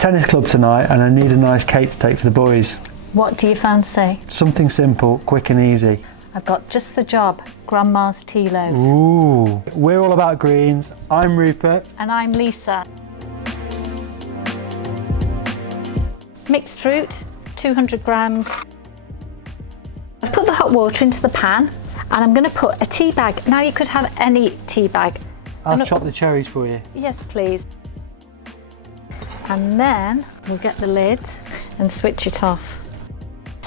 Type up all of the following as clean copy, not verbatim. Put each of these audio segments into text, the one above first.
tennis club tonight and I need a nice cake to take for the boys. What do you fancy? Something simple, quick and easy. I've got just the job, Grandma's tea loaf. Ooh, we're all about greens. I'm Rupert. And I'm Lisa. Mixed fruit, 200 grams. I've put the hot water into the pan and I'm going to put a tea bag. Now you could have any tea bag. I'll chop the cherries for you. Yes, please. And then we'll get the lid and switch it off.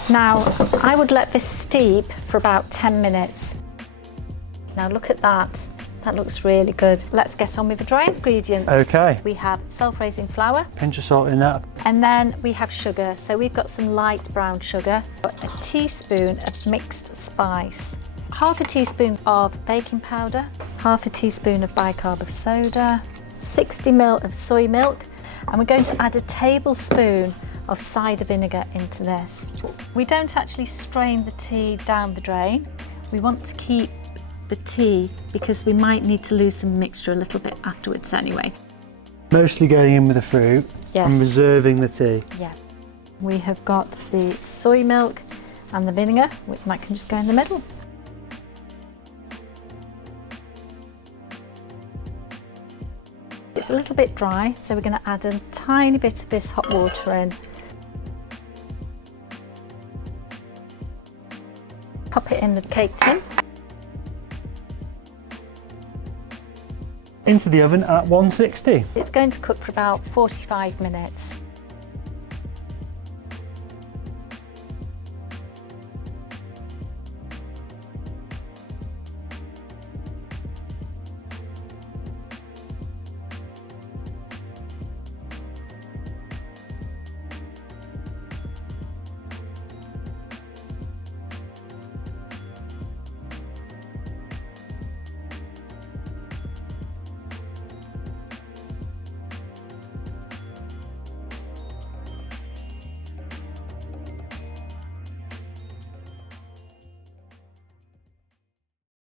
Now, I would let this steep for about 10 minutes. Now look at that. That looks really good. Let's get on with the dry ingredients. Okay. We have self-raising flour. Pinch of salt in that. And then we have sugar. So we've got some light brown sugar, a teaspoon of mixed spice, half a teaspoon of baking powder, half a teaspoon of bicarb of soda, 60 ml of soy milk, and we're going to add a tablespoon of cider vinegar into this. We don't actually strain the tea down the drain. We want to keep the tea because we might need to lose some mixture a little bit afterwards anyway. Mostly going in with the fruit. Yes. And reserving the tea. Yeah. We have got the soy milk and the vinegar, which might can just go in the middle. It's a little bit dry, so we're going to add a tiny bit of this hot water in. Pop it in the cake tin. Into the oven at 160. It's going to cook for about 45 minutes.